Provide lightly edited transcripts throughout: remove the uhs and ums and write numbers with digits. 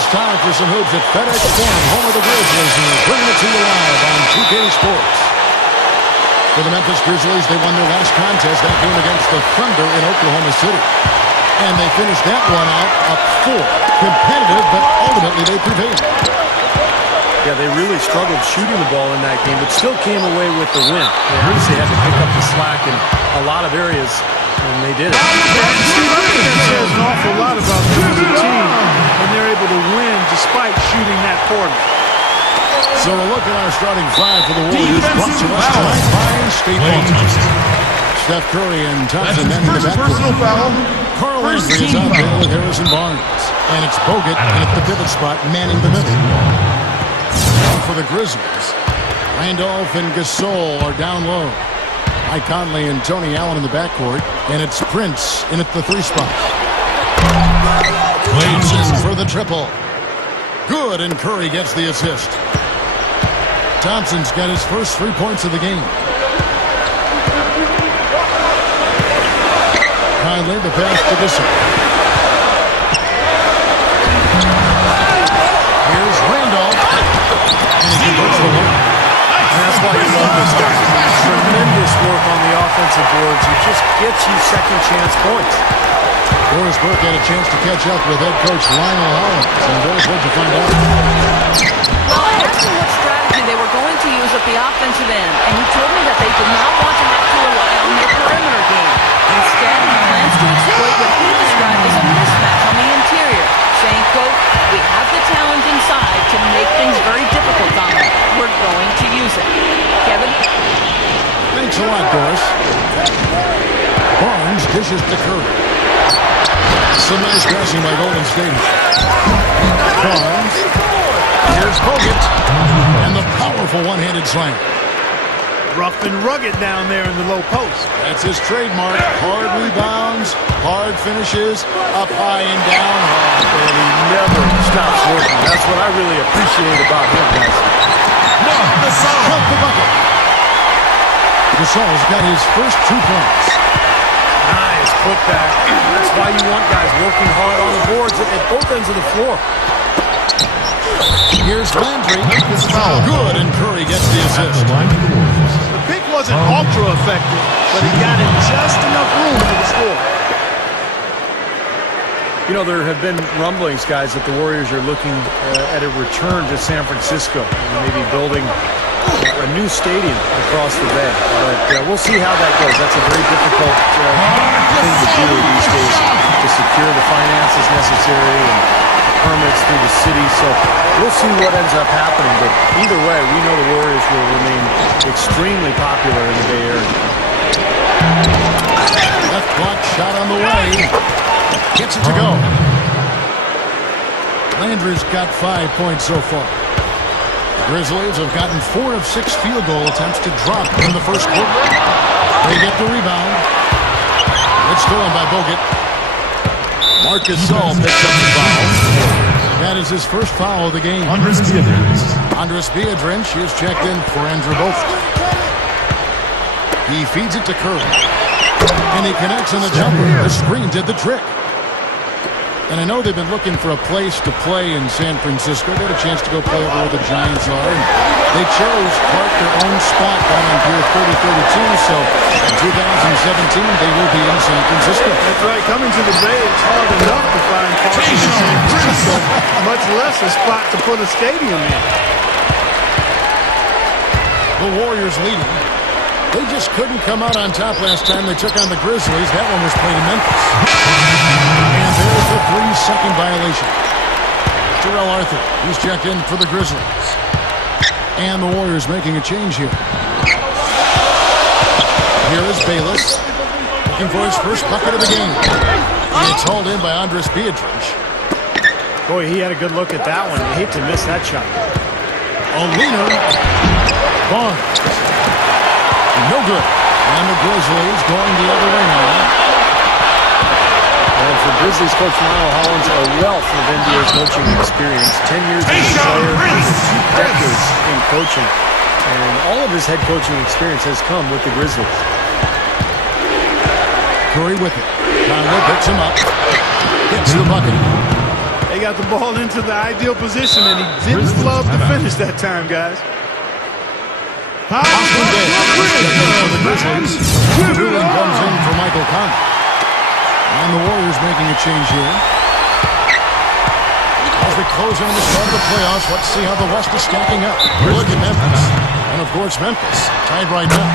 It's time for some hoops at FedEx Forum, home of the Grizzlies, and we're bringing it to you live on 2K Sports. For the Memphis Grizzlies, they won their last contest, that game against the Thunder in Oklahoma City. And they finished that one out up 4. Competitive, but ultimately they prevailed. Yeah, they really struggled shooting the ball in that game, but still came away with the win. They obviously had to pick up the slack in a lot of areas, and they did it. That says an awful lot about them as a team when they're able to win despite shooting that poorly. So a look at our starting five for the Warriors, brought to us tonight by State Farm. Steph Curry and Thompson manning the backcourt. Carl Landry is out there with Harrison Barnes. And it's Bogut at the pivot spot manning the middle. Now for the Grizzlies, Randolph and Gasol are down low. Mike Conley and Tony Allen in the backcourt. And it's Prince in at the 3 spot. Thompson for the triple. Good, and Curry gets the assist. Thompson's got his first 3 points of the game. Conley, the pass to Gasol. Here's Randolph. And he converts the one. And that's why you love this guy. Tremendous work on the offensive boards. He just gets you second chance points. Boris Burke had a chance to catch up with head coach Lionel Hollins. And Boris, what'd you find out? Well, I asked him what strategy they were going to use at the offensive end, and he told me that they did not want to have to rely on their perimeter game. Instead, he plans to exploit what he described as a mismatch on the interior, saying, quote, "We have the talent inside to make things very difficult on them. We're going to use it." Kevin? Thanks a lot, Doris. Barnes dishes to Curry. Some nice passing by Golden State. Barnes. Here's Bogut. And the powerful one-handed slam. Rough and rugged down there in the low post. That's his trademark. Hard rebounds, hard finishes, up high and down hard. And he never stops working. That's what I really appreciate about him, guys. Cut the bucket. Gasol's got his first 2 points. Nice putback. That's why you want guys working hard on the boards at both ends of the floor. Here's Landry. Good, and Curry gets the assist. The pick wasn't ultra effective, but he got in just enough room for the score. You know, there have been rumblings, guys, that the Warriors are looking at a return to San Francisco, maybe building a new stadium across the bay. But we'll see how that goes. That's a very difficult thing to do these days, to secure the finances necessary and permits through the city. So we'll see what ends up happening. But either way, we know the Warriors will remain extremely popular in the Bay Area. Left block shot on the way. Gets it to go. Landry's got 5 points so far. The Grizzlies have gotten 4 of 6 field goal attempts to drop in the first quarter. They get the rebound. It's stolen by Bogut. Marc Gasol picks up the foul. That is his first foul of the game. Andres Biedrins is checked in for Andrew Bogut. He feeds it to Curry. And he connects on the jumper. The screen did the trick. And I know they've been looking for a place to play in San Francisco. They had a chance to go play over where the Giants are. And they chose their own spot down on Pier 3032. So in 2017, they will be in San Francisco. That's right. Coming to the Bay, it's hard enough to find parking in San Francisco, much less a spot to put a stadium in. The Warriors leading. They just couldn't come out on top last time they took on the Grizzlies. That one was played in Memphis. And there's the 3-second violation. Terrell Arthur, he's checked in for the Grizzlies. And the Warriors making a change here. Here is Bayless, looking for his first bucket of the game. It's hauled in by Andres Biedrins. Boy, he had a good look at that one. You hate to miss that shot. Olina. Barnes. No good. And the Grizzlies going the other way now. And for Grizzlies coach Lionel Hollins, a wealth of NBA coaching experience. 10 years as a player, 2 decades in coaching. And all of his head coaching experience has come with the Grizzlies. Curry with it. Conley picks him up. Gets the bucket. They They got the ball into the ideal position, and he didn't glove to finish that time, guys. Austin Davis for the Grizzlies. Ruling comes in for Michael Conley. And the Warriors making a change here. As we close on the start of the playoffs, let's see how the West is stacking up. Look at Memphis. And, of course, Memphis tied right now.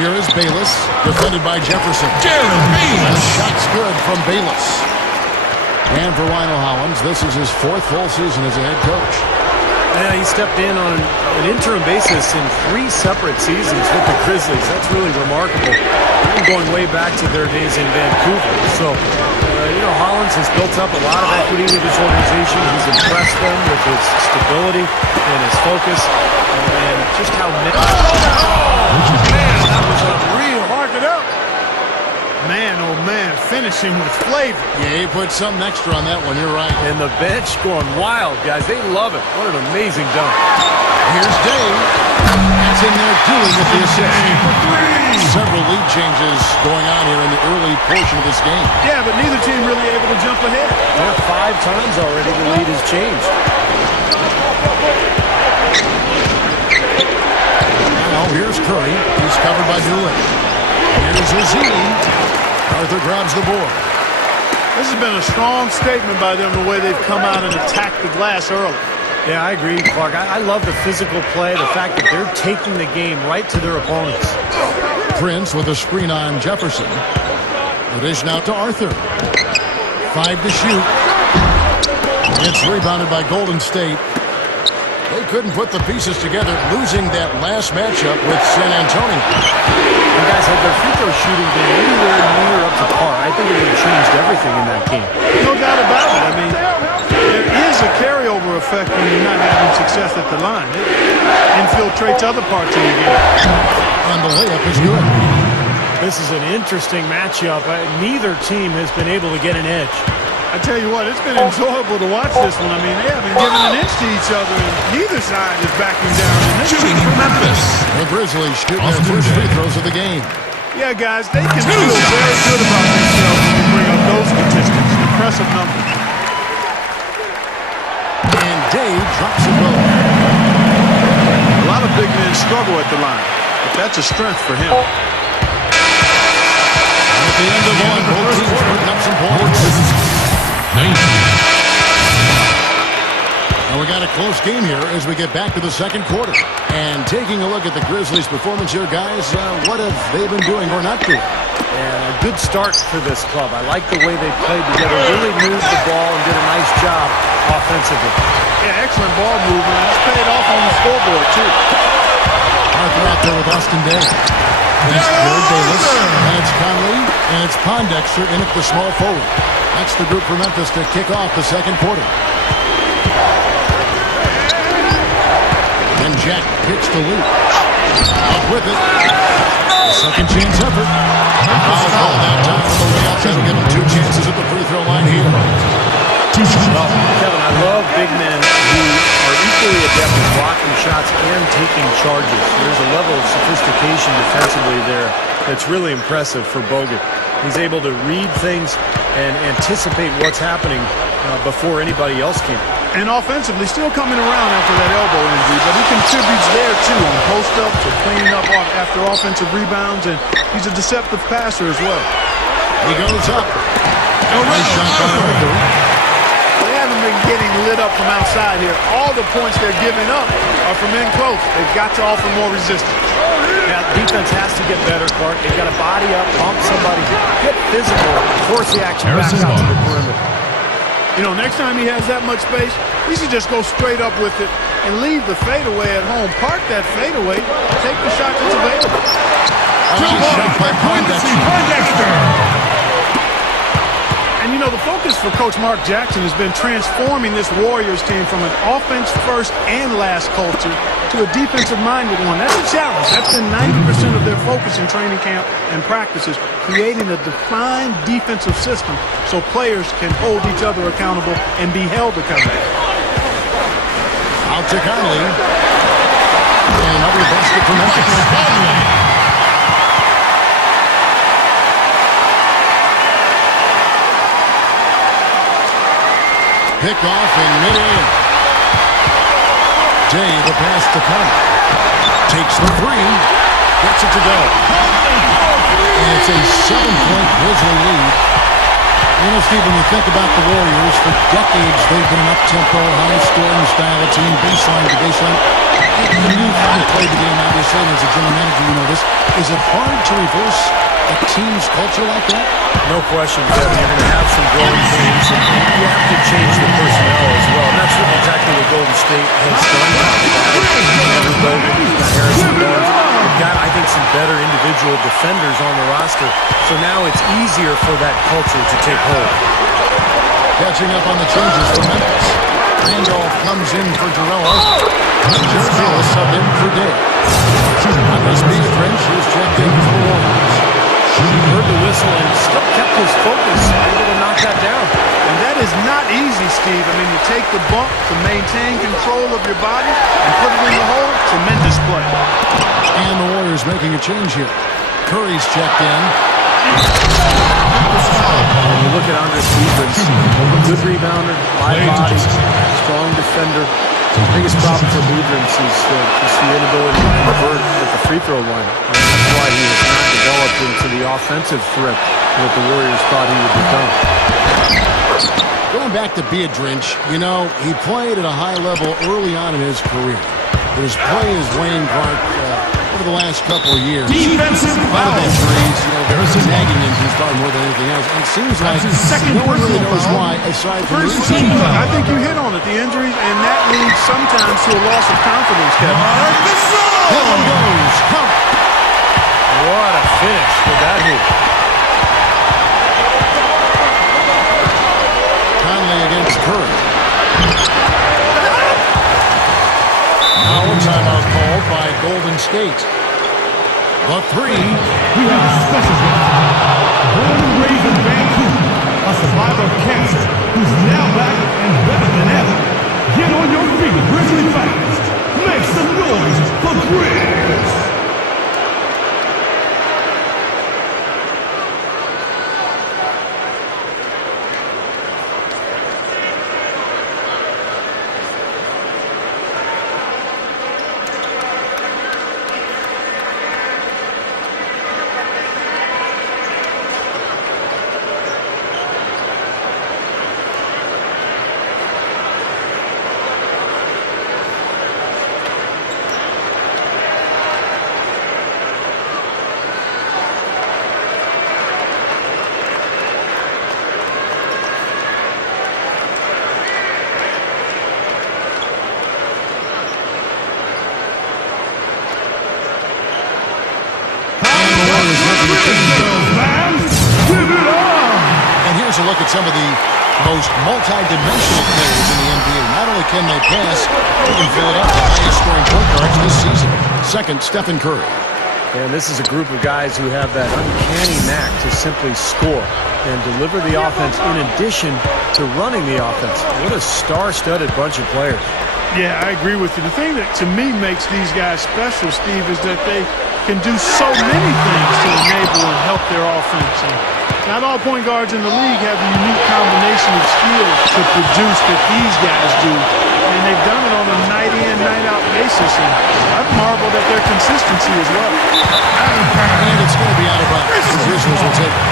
Here is Bayless, defended by Jefferson. And the shot's good from Bayless. And for Rhino Hollins, this is his 4th full season as a head coach. Yeah, he stepped in on an interim basis in 3 separate seasons with the Grizzlies. That's really remarkable. Even going way back to their days in Vancouver. So, Hollins has built up a lot of equity with his organization. He's impressed them with his stability and his focus and just how... Man, that was unreal. Mark it up. Man, oh man, finishing with flavor. Yeah, he put something extra on that one, you're right. And the bench going wild, guys. They love it. What an amazing dunk. Here's Dave. That's in there doing with the assist. Several lead changes going on here in the early portion of this game. Yeah, but neither team really able to jump ahead. Yeah, 5 times already the lead has changed. Now here's Curry. He's covered by Newland. Here's Azili. Arthur grabs the board. This has been a strong statement by them, the way they've come out and attacked the glass early. Yeah, I agree, Clark. I love the physical play, the fact that they're taking the game right to their opponents. Prince with a screen on Jefferson. The dish now to Arthur. 5 to shoot. It's rebounded by Golden State. They couldn't put the pieces together, losing that last matchup with San Antonio. You guys, had their free throw shooting been anywhere near up to par, I think it would have changed everything in that game. No doubt about it. I mean, there is a carryover effect when you're not having success at the line. It infiltrates other parts of the game. And the layup is good. This is an interesting matchup. Neither team has been able to get an edge. I tell you what, it's been enjoyable to watch this one. I mean, they haven't given an inch to each other, and neither side is backing down. And this shooting in Memphis. The Grizzlies shooting their first free throws of the game. Yeah, guys, they can feel very good about themselves when you bring up those statistics. Impressive numbers. And Dave drops it low. A lot of big men struggle at the line, but that's a strength for him. At the end of one, both teams putting up some points. And we got a close game here as we get back to the second quarter. And taking a look at the Grizzlies' performance here, guys, what have they been doing or not doing? And a good start for this club. I like the way they played together, really moved the ball and did a nice job offensively. Yeah, excellent ball movement. It's paid off on the scoreboard, too. Arthur out there with Austin Day. It's Jared Bayless, and it's Conley, and it's Pondexter in at the small forward. That's the group for Memphis to kick off the second quarter. And Jack pitched to Luke. Up with it. A second chance effort. Foul call that time on the way up. That'll give him 2 chances at the free throw line here. Well, Kevin, I love big men who are equally adept at blocking shots and taking charges. There's a level of sophistication defensively there that's really impressive for Bogut. He's able to read things and anticipate what's happening before anybody else can. And offensively, still coming around after that elbow injury, but he contributes there too on post-ups or cleaning up after offensive rebounds, and he's a deceptive passer as well. He goes up. Nice shot by Arthur. They haven't been getting lit up from outside here. All the points they're giving up are from in close. They've got to offer more resistance. Yeah, defense has to get better, Clark. They've got to body up, bump somebody, get physical, force the action back out to the perimeter. You know, next time he has that much space, he should just go straight up with it and leave the fadeaway at home. Park that fadeaway, take the shot that's available. Nice shot by Pondexter. And, you know, the focus for Coach Marc Jackson has been transforming this Warriors team from an offense-first and last culture to a defensive-minded one. That's a challenge. That's been 90% of their focus in training camp and practices, creating a defined defensive system so players can hold each other accountable and be held accountable. Out to Conley. And another basket for Memphis. Pick off in mid-air. Day, the pass to Conley. Takes the three. Gets it to go. And it's a 7-point Grizzly lead. You know, Steve, when you think about the Warriors, for decades they've been an up-tempo, high-scoring style of team, baseline to baseline. And you haven't played the game, obviously, and as a general manager, you know this. Is it hard to reverse a team's culture like that? No question, Kevin. You're going to have some growing pains, and you have to change the personnel as well. And that's exactly what Golden State has done. Andrew Bogut, Harrison Barnes. They've got, I think, some better individual defenders on the roster. So now it's easier for that culture to take hold. Catching up on the changes for Memphis. Randolph comes in for Jarrell. And Jarrell sub in for Day. Andres Beatrice is checked in for the Warriors. He heard the whistle and still kept his focus, able to knock that down. And that is not easy, Steve. I mean, to take the bump, to maintain control of your body, and put it in the hole, tremendous play. And the Warriors making a change here. Curry's checked in. When you look at Andres Beatrice, good rebounder, high body, strong defender. The biggest problem for Beatrice is the inability to convert at the free throw line. And that's why he has not developed into the offensive threat that the Warriors thought he would become. Going back to Beatrice, you know, he played at a high level early on in his career. But his play is waning, Marc, over the last couple of years. Defensive A lot of injuries, you know, there's a nagging injuries probably more than anything else. And it seems like no one really knows why, aside from the injuries. I think you hit on it, the injuries, and that leads sometimes to a loss of confidence, Kevin. Here one goes. Come. What a finish with that hoop. Conley against Curry. Now a timeout called by Golden State. The three. We have a special guest, born and raised in Vancouver, a survivor of cancer who's now back and better than ever. Get on your feet, Grizzly fans. Make some noise for Grizz. And here's a look at some of the most multi-dimensional players in the NBA. Not only can they pass, they can fill it up. The highest scoring point guards this season. Second, Stephen Curry. And this is a group of guys who have that uncanny knack to simply score and deliver the offense in addition to running the offense. What a star-studded bunch of players. Yeah, I agree with you. The thing that, to me, makes these guys special, Steve, is that they can do so many things to enable and help their offense. And not all point guards in the league have the unique combination of skills to produce that these guys do. And they've done it on a night-in, night-out basis. And I've marveled at their consistency as well. And it's going to be out of bounds. The Grizzlies will take it.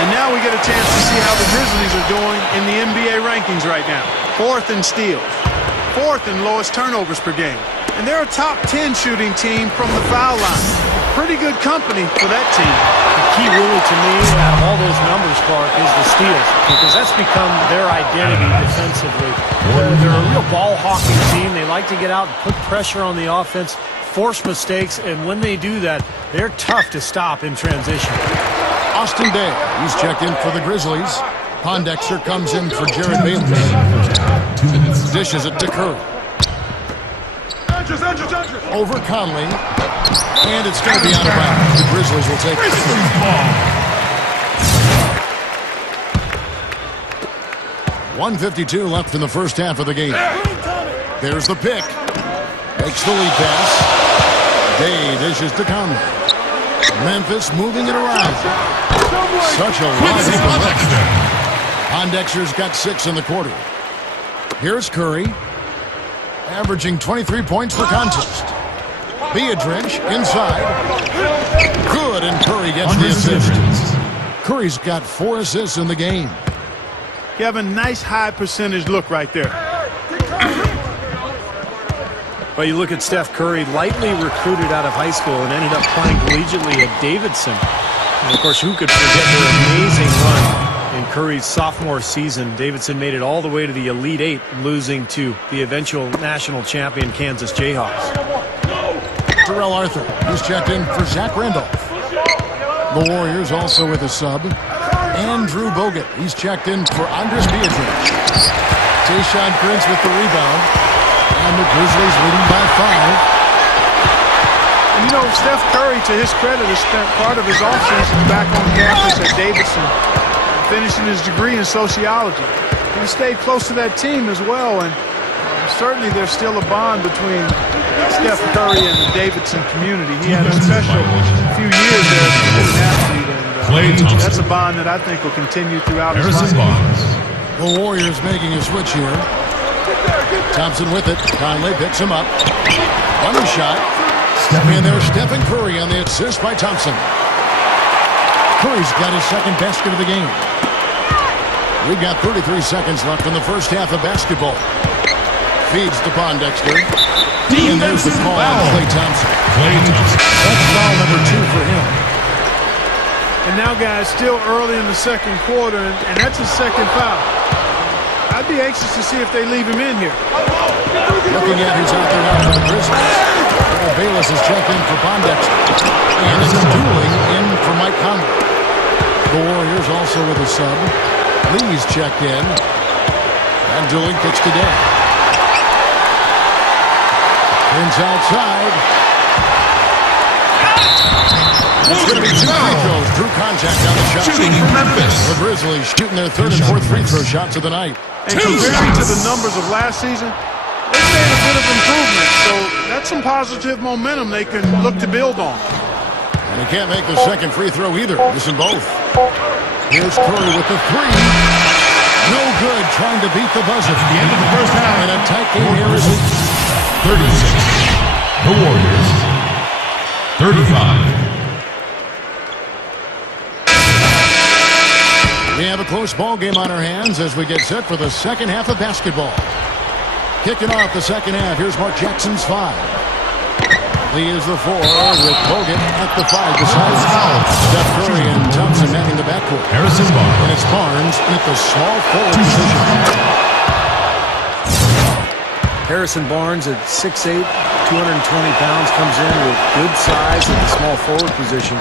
And now we get a chance to see how the Grizzlies are doing in the NBA rankings right now. 4th in steals. 4th in lowest turnovers per game. And they're a top 10 shooting team from the foul line. Pretty good company for that team. The key really to me out of all those numbers, Clark, is the steals, because that's become their identity defensively. They're a real ball-hawking team. They like to get out and put pressure on the offense, force mistakes, and when they do that, they're tough to stop in transition. Austin Day, he's checked in for the Grizzlies. Pondexter comes in for Jared Bayless. Dishes it to Curry. Over Conley. And it's going to be out of bounds. The Grizzlies will take it. 1:52 left in the first half of the game. There's the pick. Makes the lead pass. Day dishes to Conley. Memphis moving it around. Such a wide Pondexter's got 6 in the quarter. Here's Curry. Averaging 23 points per contest. Beatrice inside. Good, and Curry gets the assist. Curry's got 4 assists in the game. You have a nice high percentage look right there. Well, you look at Steph Curry, lightly recruited out of high school and ended up playing collegiately at Davidson. And, of course, who could forget their amazing run in Curry's sophomore season? Davidson made it all the way to the Elite Eight, losing to the eventual national champion Kansas Jayhawks. Terrell Arthur, he's checked in for Zach Randolph. The Warriors also with a sub. Andrew Bogut, he's checked in for Andres Beatrice. Tayshaun Prince with the rebound. And the Grizzlies leading by 5. And you know, Steph Curry, to his credit, has spent part of his offseason back on campus at Davidson, finishing his degree in sociology. He stayed close to that team as well, and certainly there's still a bond between Steph Curry and the Davidson community. He had a special few years there as a student athlete, and that's a bond that I think will continue throughout his life. The Warriors making a switch here. Thompson with it. Conley picks him up. Running shot. And there's Stephen Curry on the assist by Thompson. Curry's got his second basket of the game. We've got 33 seconds left in the first half of basketball. Feeds to Pondexter. And there's the call on Klay Thompson. That's foul number 2 for him. And now, guys, still early in the second quarter, and that's his second foul. I'd be anxious to see if they leave him in here. Looking at who's out there now for the Grizzlies. Bayless is checked in for Pondexter. And it's dueling in for Mike Conley. The Warriors also with a sub. Lee's checked in. And dueling kicks to Day. Pins outside. It's going to be 2 free throws. Drew contact on the shot. Shooting for Memphis. The Grizzlies shooting their 3rd and 4th free throw shots of the night. And compared to the numbers of last season, they've made a bit of improvement. So that's some positive momentum they can look to build on. And he can't make the second free throw either. Missing both. Here's Curry with the 3. No good, trying to beat the buzzer. At the end of the first half. And a tight game here is 36. The Warriors. 35. We have a close ball game on our hands as we get set for the second half of basketball. Kicking off the second half, here's Mark Jackson's 5. Lee is the 4 with Bogut at the 5 beside Steph Curry and Thompson manning the backcourt. Harrison Barnes. And it's Barnes at the small forward position. Harrison Barnes at 6'8", 220 pounds, comes in with good size at the small forward position.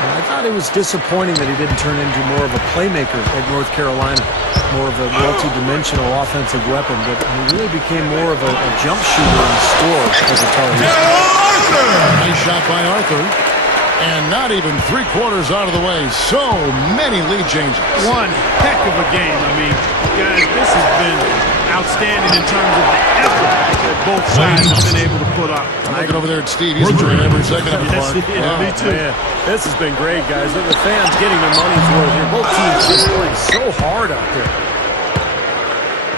And I thought it was disappointing that he didn't turn into more of a playmaker at North Carolina, more of a multi-dimensional offensive weapon, but he really became more of a jump shooter and scorer as a target. Nice shot by Arthur. And not even 3/4 out of the way. So many lead changes. One heck of a game. I mean, guys, this has been outstanding in terms of the effort that both sides have been able to put up. I'm looking over there at Steve. He's enjoying every second of it, Mark. Me too. Man, this has been great, guys. The fans getting their money's worth here. Both teams just playing so hard out there.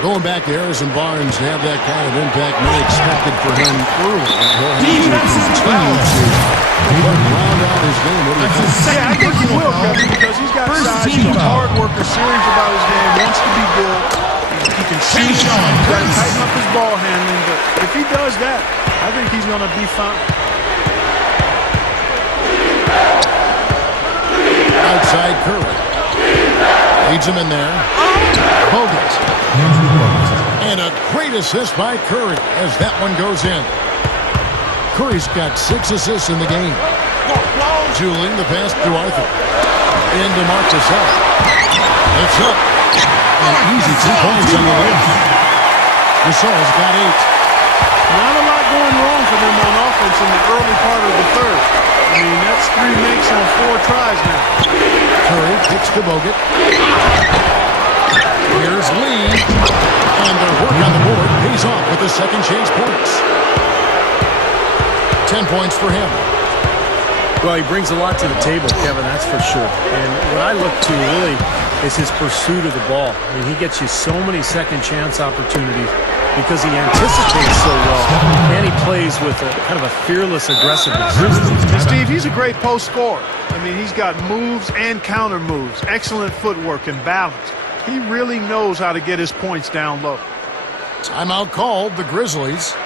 Going back to Harrison Barnes to have that kind of impact, many expected for him early. He'll have to continue to round out his game. What do you think? Yeah, I think he will, Kevin, because he's got size. He's a hard worker, serious about his game, wants to be good. He can shoot. He's got to tighten up his ball handling, but if he does that, I think he's going to be fine. Outside Curry. Leads him in there. Bogut. And a great assist by Curry as that one goes in. Curry's got 6 assists in the game. Julian, the pass to Arthur. Into Marc Gasol. It's up. An easy 2 points on the way. Gasol's got 8. Not a lot going wrong for them on offense in the early part of the third. I mean, that's 3 makes on 4 tries now. Curry kicks to Bogut. Here's Lee. And their work on the board pays is off with the second chance points. 10 points for him. Well, he brings a lot to the table, Kevin, that's for sure. And what I look to really is his pursuit of the ball. I mean, he gets you so many second chance opportunities because he anticipates so well, and he plays with a kind of a fearless aggressiveness. And Steve, he's a great post scorer. I mean, he's got moves and counter moves, excellent footwork and balance. He really knows how to get his points down low. Timeout called, the Grizzlies.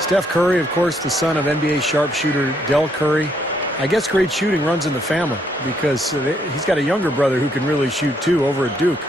Steph Curry, of course, the son of NBA sharpshooter Del Curry. I guess great shooting runs in the family because he's got a younger brother who can really shoot too over at Duke.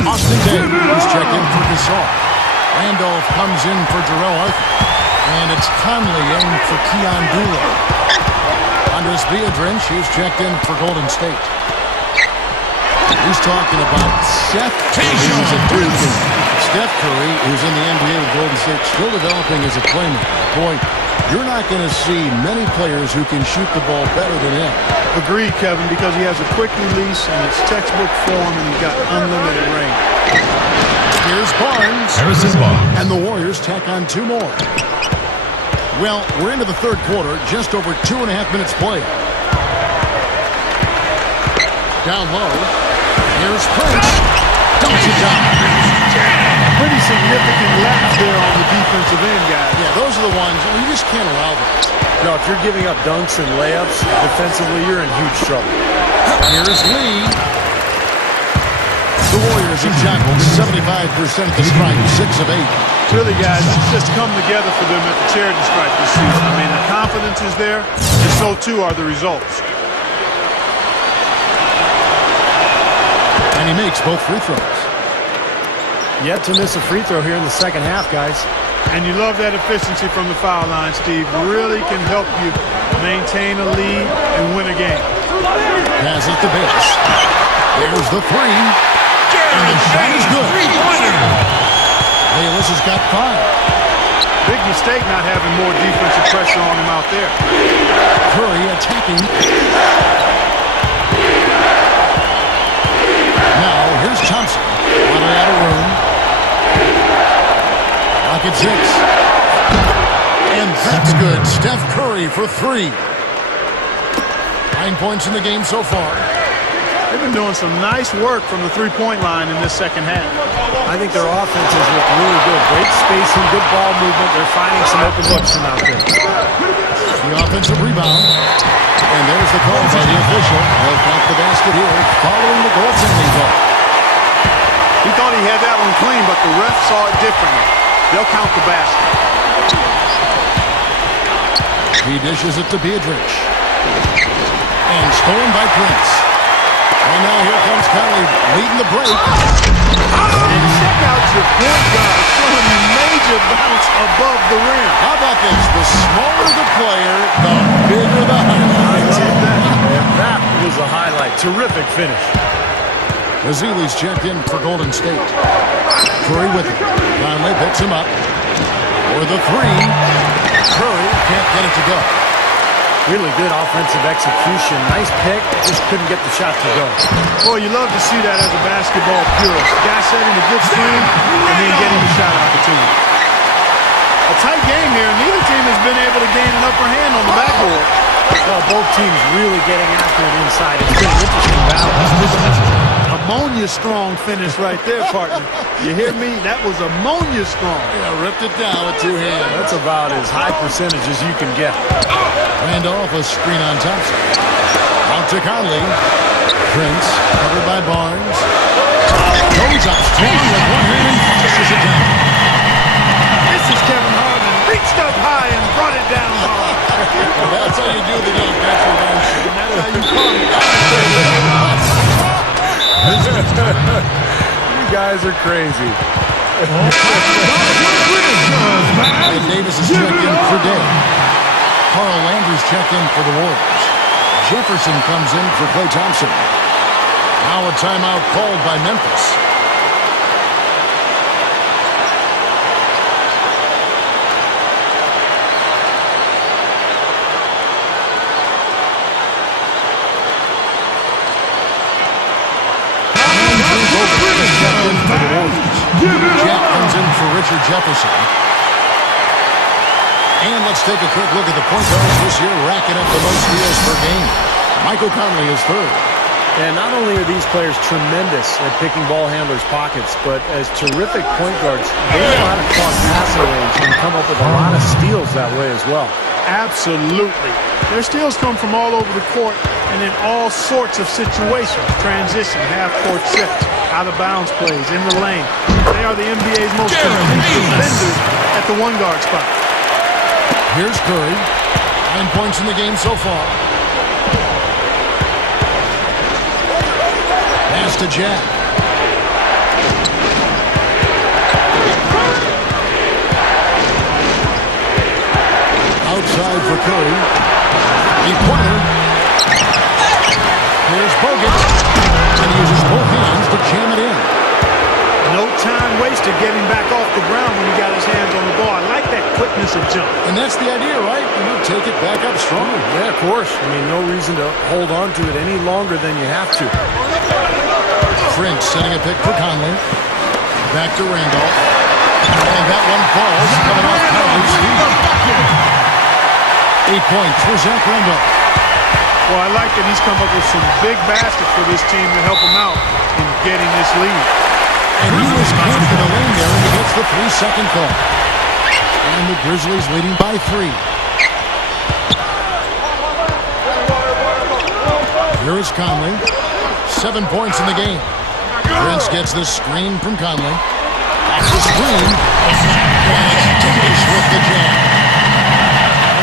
Austin Davis checked in for Gasol. Randolph comes in for Jarrell Arthur. And it's Conley in for Keon Dula. Andres Biedrins is checked in for Golden State. He's talking about Seth Curry, who's at Duke, and Steph Curry, who's in the NBA with Golden State, still developing as a playmaker. Boy, you're not going to see many players who can shoot the ball better than him. Agreed, Kevin, because he has a quick release and it's textbook form and he's got unlimited range. Here's Barnes. Harrison Barnes. And the Warriors tack on two more. Well, we're into the third quarter, just over 2.5 minutes played. Down low. Here's Prince. Dumps it down. Pretty significant lapse there on the defensive end, guys. Yeah, those are the ones you just can't allow that. No, if you're giving up dunks and layups defensively, you're in huge trouble. Here's Lee. The Warriors have tackled 75% of the strike, 6 of 8. Really, guys, it's just come together for them at the charity stripe this season. I mean, the confidence is there, and so too are the results. And he makes both free throws. Yet to miss a free throw here in the second half, guys. And you love that efficiency from the foul line, Steve. Really can help you maintain a lead and win a game. Has it to base. There's the three. And the shot is good. Bayless has got 5. Big mistake not having more defensive pressure on him out there. Curry attacking. Now, here's Thompson. Running out of room. Rocket 6. And that's good. Steph Curry for 3. 9 points in the game so far. They've been doing some nice work from the three-point line in this second half. I think their offenses look really good. Great spacing, good ball movement. They're finding some open looks from out there. The offensive rebound. And there's the call by the official. He'll count the basket here following the goaltending call. He thought he had that one clean, but the ref saw it differently. They'll count the basket. He dishes it to Biedrins. And stolen by Prince. And now here comes Conley leading the break. And check out your point guard showing you major bounce above the rim. How about this? The smaller the player, the bigger the highlight. That was a highlight. Terrific finish. Grizzlies checked in for Golden State. Curry with it. Conley picks him up. For the 3. Curry can't get it to go. Really good offensive execution. Nice pick. Just couldn't get the shot to go. Boy, you love to see that as a basketball purist. Guy setting a good screen and then getting the shot opportunity. A tight game here. Neither team has been able to gain an upper hand on the backboard. Well, both teams really getting after it inside. It's been an interesting battle. Ammonia-strong finish right there, partner. You hear me? That was ammonia-strong. Yeah, ripped it down with 2 hands. That's about as high percentage as you can get. Randolph, a screen on Thompson. Out to Conley. Prince, covered by Barnes. Goes up strong with 1 hand and finishes it down. This is Kevin Harlan guys are crazy. And Davis is checked in for Day. Carl Landry's checked in for the Warriors. Jefferson comes in for Klay Thompson. Now a timeout called by Memphis. For the Warriors. Jack comes in for Richard Jefferson. And let's take a quick look at the point guards this year, racking up the most steals per game. Michael Conley is third. And not only are these players tremendous at picking ball handlers' pockets, but as terrific point guards, they know how to cross passing range and come up with a lot of steals that way as well. Absolutely. Their steals come from all over the court and in all sorts of situations. Transition, half-court sets, out-of-bounds plays, in the lane. They are the NBA's most complete defenders at the one-guard spot. Here's Curry. 9 points in the game so far. Pass to Jack. Outside for Curry. Pointer. Here's Bogut. And he uses both hands to jam it in. No time wasted getting back off the ground when he got his hands on the ball. I like that quickness of jump. And that's the idea, right? Take it back up strong. Yeah, of course. I mean, no reason to hold on to it any longer than you have to. Prince setting a pick for Conley. Back to Randolph. And that one falls. Coming off Conley's feet. 8 points for Zach Randolph. Well, I like that he's come up with some big baskets for this team to help him out in getting this lead. And he was camped in the lane there, and he gets the 3-second call. And the Grizzlies leading by 3. Here is Conley. 7 points in the game. Prince gets this screen from Conley. That's the screen. And Davis with the jam.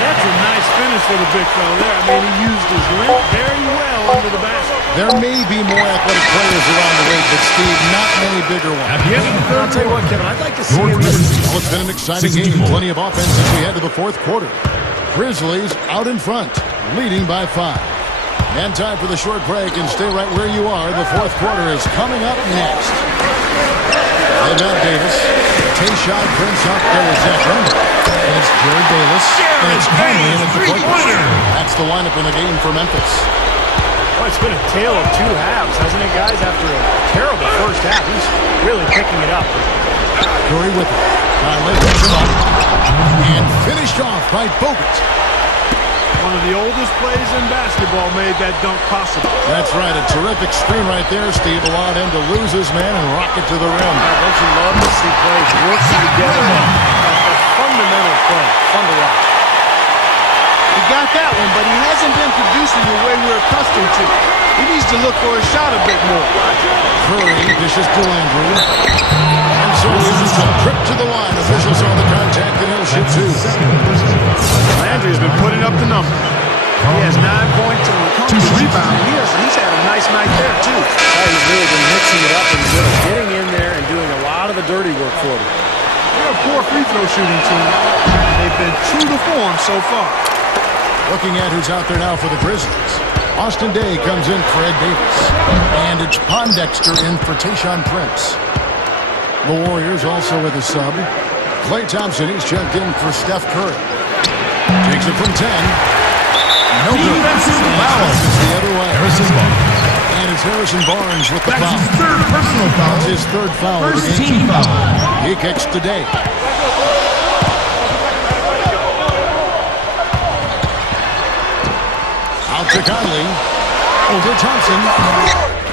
That's a nice finish for the big fella there. I mean, he used his length very well under the basket. There may be more athletic players around the league, but Steve, not many bigger ones. I'll tell you what, Kevin, I'd like to see it. Well, it's been an exciting game. Plenty of offense as we head to the fourth quarter. Grizzlies out in front, leading by 5. And time for the short break, and stay right where you are. The fourth quarter is coming up next. They've got Davis. Tayshaun Prince up there with Zach Randolph. And it's Jared Davis. And it's Conley in at the point. That's the lineup in the game for Memphis. Well, it's been a tale of two halves, hasn't it, guys? After a terrible first half, he's really picking it up. Curry with it. Conley picks him up. And finished off by Bogut. One of the oldest players in basketball made that dunk possible. That's right. A terrific screen right there, Steve. Allowed him to lose his man and rock it to the rim. Don't you love to see players working together? A fundamental play. Fun to watch. He got that one, but he hasn't been producing the way we're accustomed to. He needs to look for a shot a bit more. Curry dishes to Landry. And so he uses a trip to the line. Officials on the contact, and he'll shoot 2. Landry has been putting up the numbers. He has 9 points and 2 rebounds. He's had a nice night there, too. Oh, he's really been mixing it up and getting in there and doing a lot of the dirty work for them. They're a poor free throw shooting team. They've been true to form so far. Looking at who's out there now for the Grizzlies. Austin Day comes in for Ed Davis. And it's Pondexter in for Tayshaun Prince. The Warriors also with a sub. Klay Thompson, he's checked in for Steph Curry. Takes it from 10. No good. It's the other way. Harrison Barnes. And it's Harrison Barnes with the That's foul. his third personal foul. That's his third foul of the First game. team foul. He kicks to Day. Out to Conley. Over Thompson.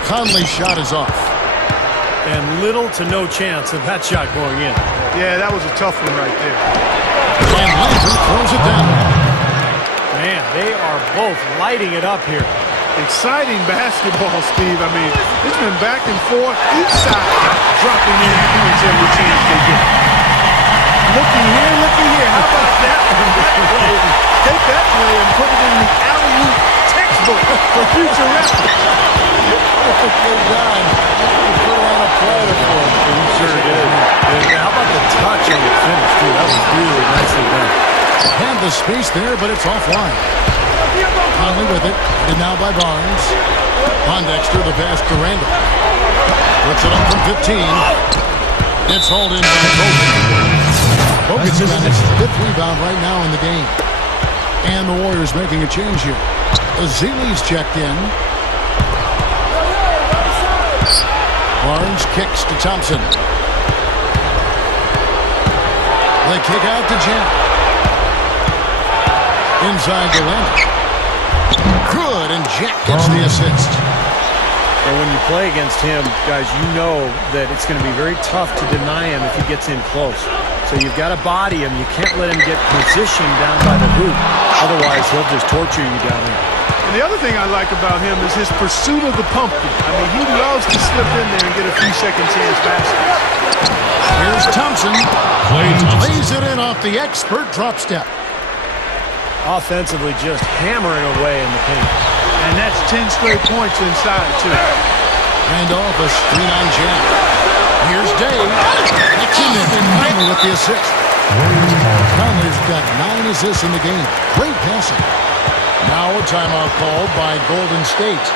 Conley's shot is off. And little to no chance of that shot going in. Yeah, that was a tough one right there. And Landry throws it down. Man, they are both lighting it up here. Exciting basketball, Steve. I mean, it's been back and forth. Each side dropping in points every chance they get. Looking here. How about that one? Take that play and put it in the alley-oop. Texas for future reference. Good God. He put on a platter for him. He sure did. And how about the touch on the finish, too? That was really nicely done. Had the space there, but it's offline. Conley with it. And now by Barnes. Pondexter, the pass to Randall. Puts it up from 15. It's hauled in by Bogut. Bogut's got his 5th rebound right now in the game. And the Warriors making a change here. Azili's checked in. Barnes kicks to Thompson. They kick out to Jack. Inside to Leonard. Good, and Jack gets the assist. And when you play against him, guys, you know that it's going to be very tough to deny him if he gets in close. So you've got to body him. You can't let him get positioned down by the hoop. Otherwise, he'll just torture you down there. And the other thing I like about him is his pursuit of the pumpkin. I mean, he loves to slip in there and get a few second chance baskets. Here's Thompson. Lays it in off the expert drop step. Offensively, just hammering away in the paint. And that's 10 straight points inside, too. Hand off a screen on Jack. Here's Dave. That's him in. Conley with the assist. Conley's got 9 assists in the game. Great passing. Now a timeout called by Golden State.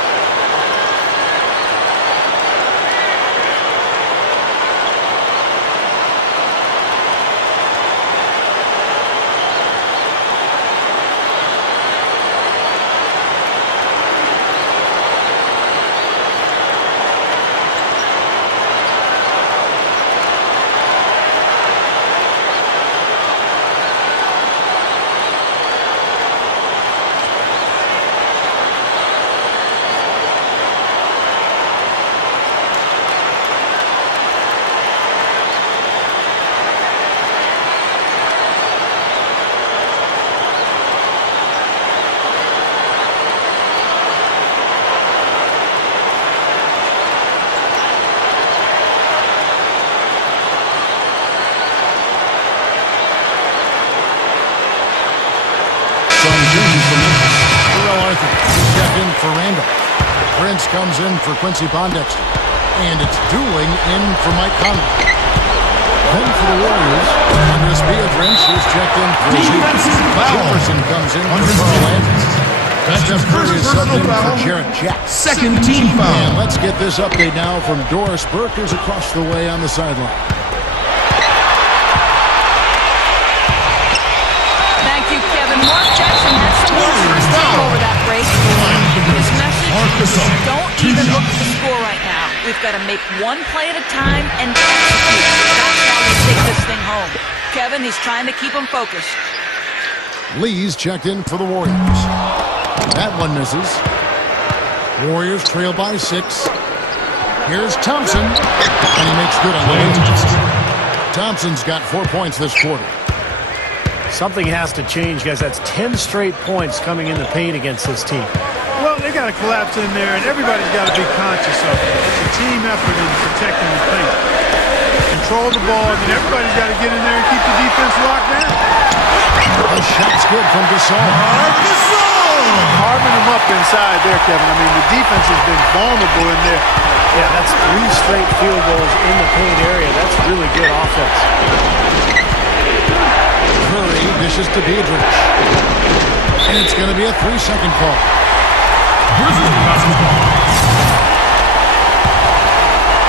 For Randall. Prince comes in for Quincy Pondexter. And it's dueling in for Mike Conley. Then for the Warriors, Andres Beatrice is checked in for Jefferson comes in for Carl Landis. Steph Curry is subbed in for Jarrett Jack. Second team foul. And let's get this update now from Doris Burke, who's across the way on the sideline. Thank you, Kevin. Mark Jackson had some work for his team over that break. His message is don't even look at the score right now. We've got to make one play at a time and execute. That's how we take this thing home. Kevin, he's trying to keep him focused. Lee's checked in for the Warriors. That one misses. Warriors trail by 6. Here's Thompson. And he makes good on the way. Thompson's got 4 points this quarter. Something has to change, guys. That's 10 straight points coming in the paint against this team. Well, they got to collapse in there, and everybody's got to be conscious of it. It's a team effort in protecting the paint. Control the ball, and then everybody's got to get in there and keep the defense locked down. The shot's good from Gasol. Carving them up inside there, Kevin. I mean, the defense has been vulnerable in there. Yeah, that's 3 straight field goals in the paint area. That's really good offense. Curry dishes to Beatrice. And it's going to be a 3-second call.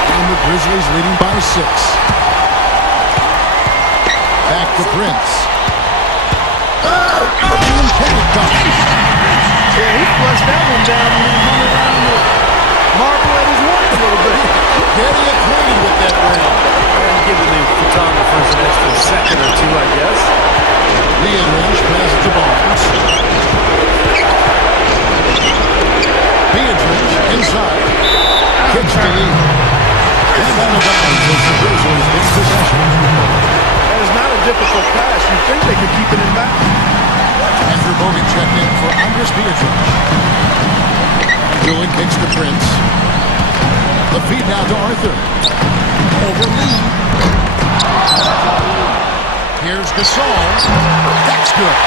And the Grizzlies leading by 6. Back to Prince. Yeah, he flushed that one down and then hung around the marble at his waist a little bit. Getting acquainted with that ring. And giving the photographers an extra second or 2, I guess. Beatrice passes to Barnes. Beatrice inside. Kicks the lead. And out of bounds as the Grizzlies get possession. That is not a difficult pass. You'd think they could keep it in back. Andrew Bogut checked in for Andres Beatrice. Julian kicks to Prince. The feed now to Arthur. Over Lee. Here's Gasol. That's good.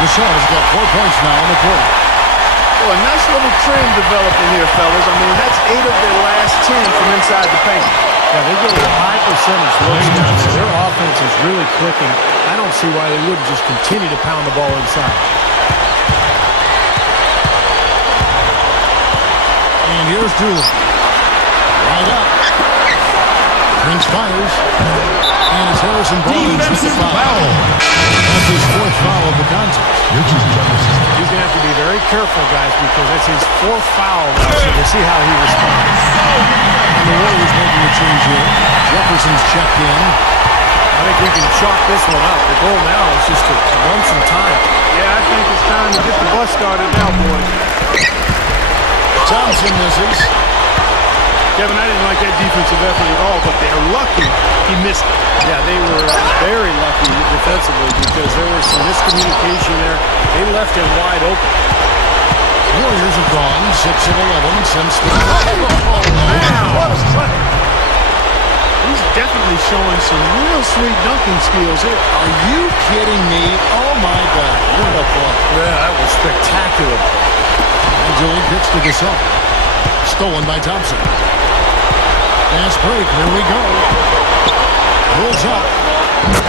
Gasol's got 4 points now in the quarter. Well, a nice little trend developing here, fellas. I mean, that's 8 of their last 10 from inside the paint. Yeah, they get a high percentage looks now, so their offense is really clicking. I don't see why they wouldn't just continue to pound the ball inside. And here's Dooley. Right up. Prince fires. And it's Harrison Barnes with the foul. That's his 4th foul of the contest. He's going to have to be very careful, guys, because that's his 4th foul now, so we'll see how he responds. And the Warriors making a change here. Jefferson's checked in. I think we can chalk this one up. The goal now is just to run some time. Yeah, I think it's time to get the bus started now, boys. Thompson misses. Kevin, I didn't like that defensive effort at all, but they're lucky he missed it. Yeah, they were very lucky defensively because there was some miscommunication there. They left him wide open. Warriors have gone 6 of 11 since the... Wow! He's definitely showing some real sweet dunking skills here. Are you kidding me? Oh, my God. What a play. Yeah, that was spectacular. And Dooley pitch to Gasol. Stolen by Thompson. Fast break. Here we go. Pulls up.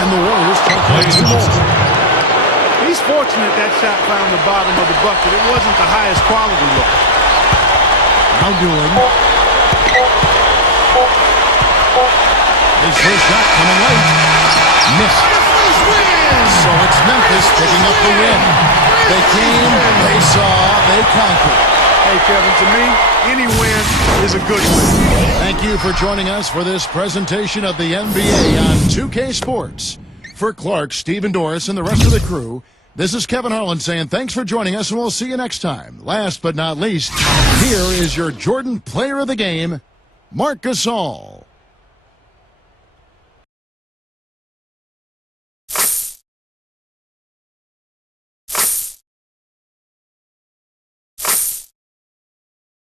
And the Warriors take 2 more. He's fortunate that shot found the bottom of the bucket. It wasn't the highest quality look. Now Dooley. His first shot coming late. Missed. So it's Memphis picking up the win. They came, they saw, they conquered. Hey, Kevin, to me, any win is a good win. Thank you for joining us for this presentation of the NBA on 2K Sports. For Clark, Stephen Doris, and the rest of the crew, this is Kevin Harlan saying thanks for joining us, and we'll see you next time. Last but not least, here is your Jordan Player of the Game, Marc Gasol.